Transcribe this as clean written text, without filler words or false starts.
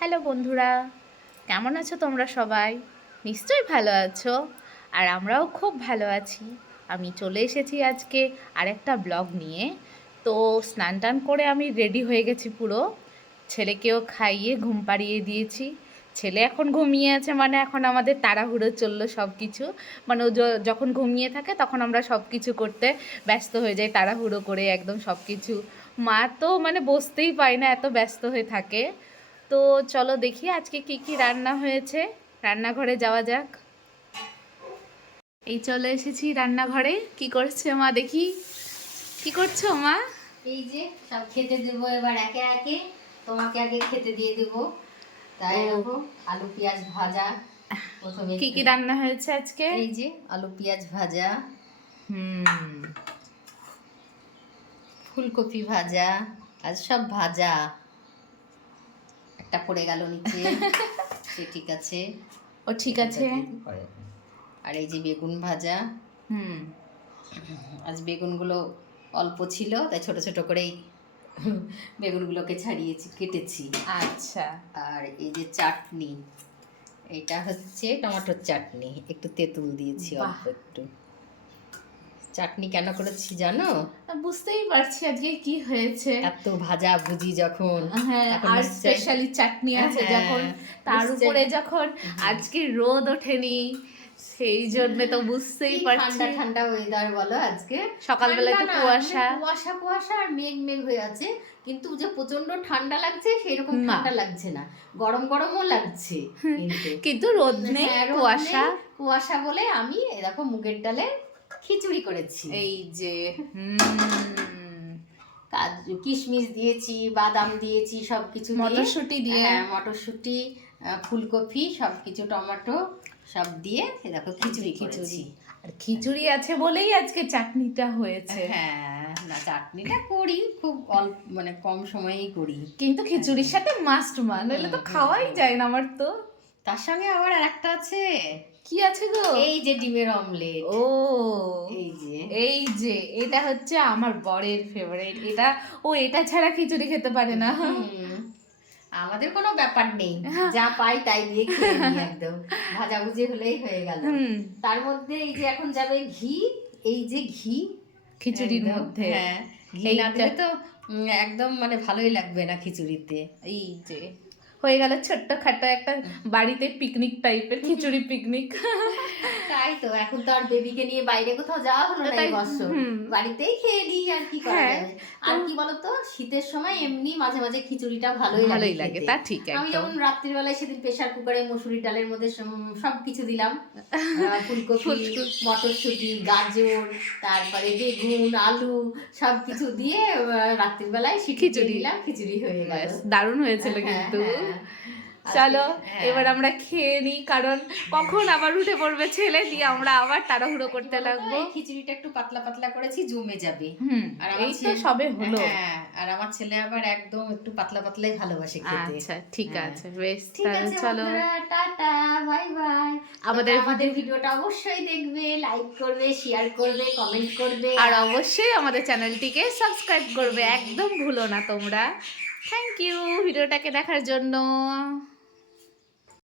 Hello বন্ধুরা, কেমন আছো তোমরা সবাই? নিশ্চয়ই ভালো আছো। আর আমরাও খুব ভালো আছি। আমি চলে এসেছি আজকে আরেকটা ব্লগ নিয়ে। তো স্নান টান করে আমি রেডি হয়ে গেছি পুরো। ছেলেকেও খাইয়ে ঘুম পাড়িয়ে দিয়েছি। ছেলে এখন ঘুমিয়ে আছে, মানে এখন আমাদের তাড়াহুড়ো চললো সব কিছু। মানে ও যখন ঘুমিয়ে থাকে তখন আমরা সব কিছু করতে ব্যস্ত হয়ে যাই, তাড়াহুড়ো করে একদম সব কিছু। মা তো মানে বসতেই পায় না, এত ব্যস্ত হয়ে থাকে। তো চলো দেখি আজকে কি কি রান্না হয়েছে। রান্নাঘরে যাওয়া যাক। এই চলে এসেছি রান্নাঘরে। কি করছে মা দেখি? কি করছো মা? এই যে সব খেতে দেবো এবার একে একে। তোমাকে আগে খেতে দিয়ে দেবো, তাই ও, দেখো আলু পেঁয়াজ ভাজা প্রথমে কি কি রান্না হয়েছে আজকে? এই যে আলু পেঁয়াজ ভাজা, হুম। ফুলকপি ভাজা, আজ সব ভাজা। একটা পড়ে গেল নিচে, সে ঠিক আছে। ও ঠিক আছে। আর এই যে বেগুন ভাজা। হুম। আজ বেগুনগুলো অল্প ছিল, তাই ছোট ছোট করেই বেগুনগুলোকে ছাড়িয়েছি, কেটেছি। আচ্ছা। আর এই যে চাটনি, এটা হচ্ছে টমেটোর চাটনি, একটু তেঁতুল দিয়েছি বাহ, অল্প একটু। চাটনি কেন করেছি জানো? বুঝতেই পারছি আজকে কি হয়েছে। এত ভাজা ভুজি যখন, হ্যাঁ, এখন আর নিশ্চয় স্পেশালি চাটনি আছে হ্যাঁ, যখন, তার নিশ্চয়। উপরে যখন আজকে রোদ ওঠেনি, সেই জন্য তো বুঝতেই কি পারছি। ঠান্ডা ঠান্ডা ওয়েদার বলো আজকে। সকালবেলায় তো ঠান্ডা না, কুয়াশা। কুয়াশা কুয়াশা আর মেঘ মেঘ হয়ে আছে, কিন্তু যে প্রচন্ড ঠান্ডা লাগছে সেরকম না, ঠান্ডা লাগছে না, গরম গরমও লাগছে কিন্তু। কিন্তু রোদ নেই, হ্যাঁ, রোদ কুয়াশা। নেই, কুয়াশা বলে আমি এরকম মুগের ডালে খিচুড়ি করেছি। এই যে কাজু কিশমিশ দিয়েছি, বাদাম দিয়েছি, সব কিছু দিয়ে, মটরশুঁটি দিয়ে। হ্যাঁ মটরশুঁটি, ফুলকপি সব কিছু, টমেটো সব দিয়ে দেখো খিচুড়ি করেছি। আর খিচুড়ি আছে বলেই আজকে চাটনিটা হয়েছে। হ্যাঁ, না চাটনিটা করি খুব অল্প, মানে কম সময়েই করি, কিন্তু খিচুড়ির সাথে মাস্ট নইলে তো খাওয়াই যায় না আমার তো। তার সঙ্গে আবার আরেকটা আছে। কি আছে গো? এই যে ডিমের অমলেট। ও, এই যে এই যে এটা হচ্ছে আমার বরের ফেভারিট। এটা, ও এটা ছাড়া খিচুড়ি খেতে পারে না। আমাদের কোনো ব্যাপার নেই, যা পাই তাই দিয়ে খেয়ে নিই একদম, ভাজাভুজি হলেই হয়ে গেল। তার মধ্যে এই যে এখন যাবে ঘি, এই যে ঘি খিচুড়ির একদম, মধ্যে। হ্যাঁ ঘি না দিলে তো একদম মানে ভালোই লাগবে না খিচুড়িতে। এই যে হয়ে গেল ছোট্ট খাটো একটা বাড়িতে পিকনিক টাইপের, খিচুড়ি পিকনিক। তাই তো, এখন তো আর বেবিকে নিয়ে বাইরে কোথাও যাওয়া হলো না এই বছর, বাড়িতেই খেয়ে নিই, আর কি করা হ্যাঁ, যাবে। আর কি বলতো, শীতের সময় এমনি মাঝে মাঝে খিচুড়িটা ভালোই লাগে, তা ঠিক। আমি যেমন রাত্রির বেলায় সেদিন প্রেসার কুকারে মসুরি ডালের মধ্যে সব কিছু দিলাম, ফুলকপি, মটরশুঁটি, গাজর, তারপরে বেগুন, আলু সব কিছু দিয়ে রাত্রির বেলায় খিচুড়ি দিলাম, খিচুড়ি হয়ে গেল, দারুণ হয়েছিল কিন্তু। চলো এবার আমরা খেয়ে নিই, কারণ কখন আবার উঠে পড়বে ছেলে, দিয়ে আমরা আবার তাড়াহুড়ো করতে লাগবো। খিচুড়িটা একটু পাতলা পাতলা করেছি, জমে যাবে। আর এই তো সবে হলো। হ্যাঁ, আর আমার ছেলে আবার একদম একটু পাতলা পাতলাই ভালোবাসে খেতে। আচ্ছা ঠিক আছে, বেশ ঠিক তাহলে আছে চলো। বন্ধুরা, টাটা, বাই বাই। আমাদের ভিডিওটা অবশ্যই দেখবে, লাইক করবে, শেয়ার করবে, কমেন্ট করবে, আর অবশ্যই আমাদের চ্যানেলটিকে সাবস্ক্রাইব করবে, একদম ভুলো না তোমরা। থ্যাংক ইউ ভিডিওটাকে দেখার জন্য।